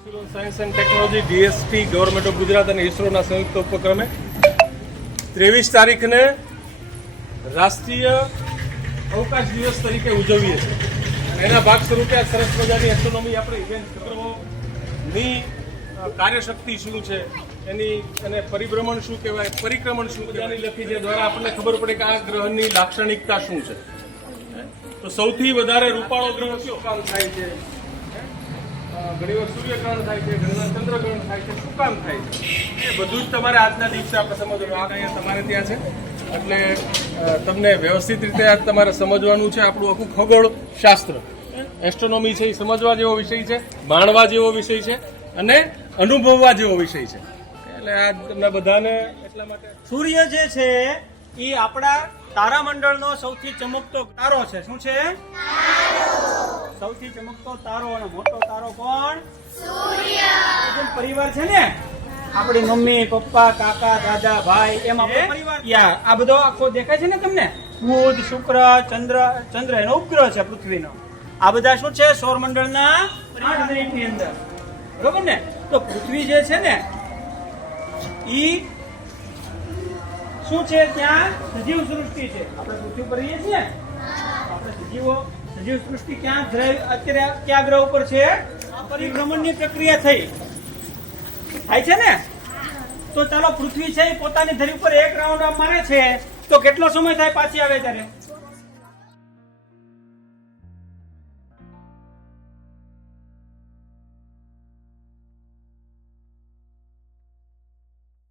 Science and technology DST government of Gujarat અને ઇસરોના સંયુક્ત ઉપક્રમે 23 તારીખને રાષ્ટ્રીય અવકાશ દિવસ તરીકે ઉજવીએ છીએ। એના ભાગ સ્વરૂપે આ સરસ મજાની એસ્ટ્રોનોમી આપણે ઇવેન્ટ ઉપક્રમોની કાર્યશક્તિ શું છે, એની અને પરિભ્રમણ શું કહેવાય, પરિક્રમણ શું કહેવાય લખી છે, દ્વારા આપણને ખબર પડે કે આ ગ્રહની લાક્ષણિકતા શું છે। તો સૌથી વધારે રૂપાળો ગ્રહ કયો કામ થાય છે, ઘણી વાર સૂર્યગ્રહણ થાય છે, ઘણી વાર ચંદ્રગ્રહણ થાય છે, શું કામ થાય છે, એ બધું જ તમારે આજના દિવસે આપણે સમજવાનું। આ અહીંયા તમારે ત્યાં છે એટલે તમને વ્યવસ્થિત રીતે આ તમારે સમજવાનું છે। આપણું આખું ખગોળ શાસ્ત્ર એસ્ટ્રોનોમી છે એ સમજવા જેવો વિષય છે, માણવા જેવો વિષય છે અને અનુભવવા જેવો વિષય છે। એટલે આ તમને બધાને એટલા માટે સૂર્ય જે છે એ આપણા તારામંડળનો સૌથી ચમકતો તારો છે। શું છે? સૌથી ચમકતો તારો અને મોટો તારો કોણ? સૂર્ય। પરિવાર છે ને, આપણી મમ્મી, પપ્પા, કાકા, દાદા, ભાઈ, એમ આપણો પરિવાર। આ બધો આખો દેખાય છે ને તમને? બુધ, શુક્ર, ચંદ્ર એનો ઉપગ્રહ છે પૃથ્વીનો। આ બધા શું છે? સૌરમંડળના પરિભ્રમણની અંદર, બરોબર ને? તો પૃથ્વી જે છે ને ઈ શું છે? ત્યાં સજીવ સૃષ્ટિ છે। આપણે પૃથ્વી પર રહીએ છીએ, આપણે સજીવ સૃષ્ટિ ક્યાં અત્યારે કયા ગ્રહ ઉપર છે? આ પરિભ્રમણની પ્રક્રિયા થાય છે ને। તો ચાલો પૃથ્વી છે એ પોતાની ધરી ઉપર એક રાઉન્ડ મારે છે તો કેટલો સમય થાય પાછી આવે ત્યારે?